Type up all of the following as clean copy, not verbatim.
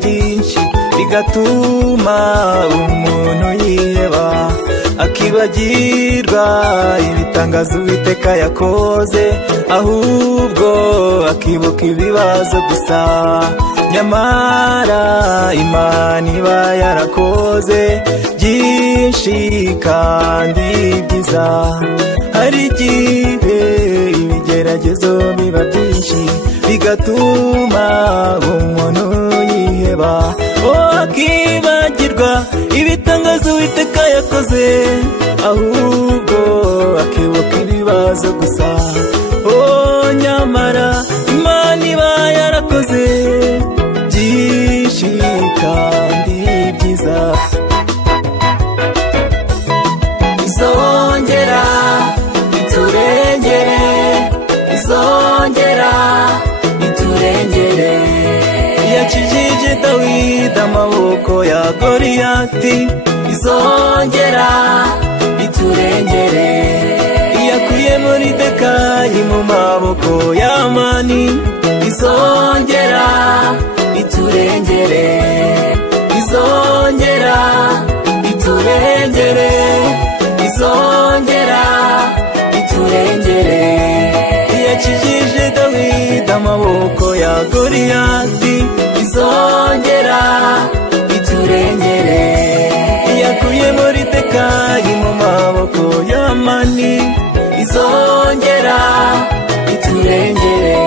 byinshi bigatuma umuntu yiheba, akibagirwa ibitangazo Uwiteka yakoze, ahubwo akibuka ibibazo gusa. Nyamara Imana iba yarakoze byinshi kandi byiza. Hari igihe ibigeragezo biba byinshi bigatuma umuntu yiheba, akibagirwa ibitangazo Uwiteka yakoze, ahubwo akibuka ibibazo gusa. Nyamara Imana iba yarakoze byinshi kandi byiza. Izongera iturengere, izongera iturengere. Yakijije Dawidi amaboko ya Goliyati, izongera iturengere. yakuye Moridekayi mu maboko ya Hamani, izongera iturengere, izongera iturengere, izongera iturengere. yakijije Dawidi amaboko ya Goliyati, izongera iturengere. yakuye Moridekayi mu maboko ya Hamani, izongera iturengere.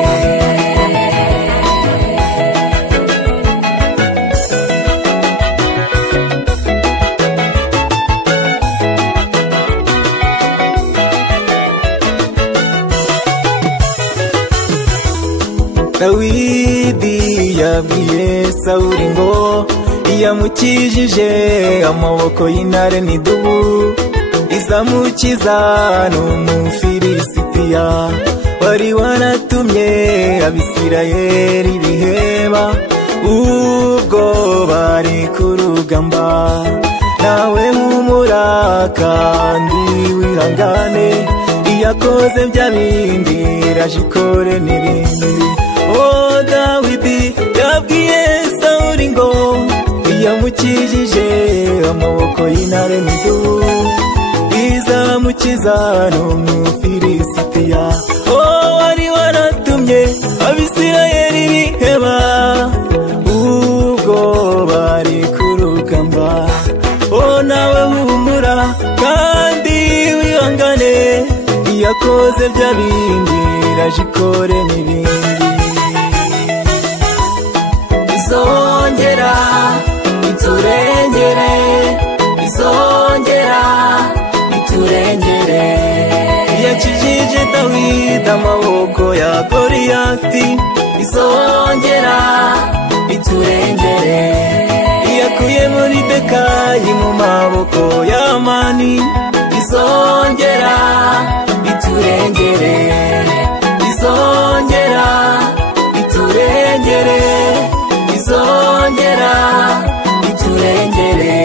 Dawidi yabwiye Sawuli ngo yamukijije amaboko y'intare n'idubu, izamukiza n'Umufilisitiya wari waratumye Abisirayeli biheba ubwo bari ku rugamba. Nawe humura kandi wihangane, iyakoze bya bindi iraje ikore n'ibindi. Dawidi yabwiye Sawuli ngo yamukijije amaboko y'intare n'idubu, izamukiza n'Umufilisitiya wari waratumye Abisirayeli biheba ubwo bari ku rugamba. Nawe humura kandi wihangane, iyakoze bya bindi iraje ikore n'ibindi. Izongera iturengere, izongera iturengere. yakijije Dawidi amaboko ya Goliyati, izongera iturengere. yakuye Moridekayi mu maboko ya Hamani, izongera iturengere, izongera iturengere, izongera iturengere.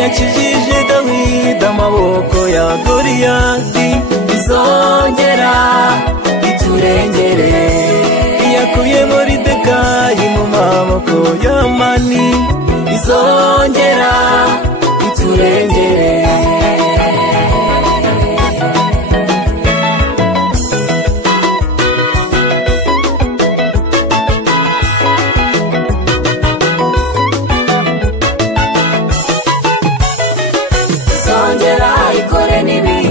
yakijije Dawidi amaboko ya Goliyati, izongera iturengere. yakuye Moridekayi mu maboko ya Hamani, izongera iturengere. Izongera ikore n'ibindi.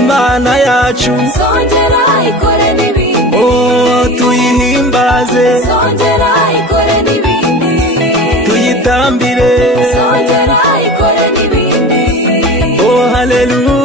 Imana yacu, izongera ikore n'ibindi. tuyihimbaze, izongera ikore n'ibindi. tuyitambire, izongera ikore n'ibindi. haleluya.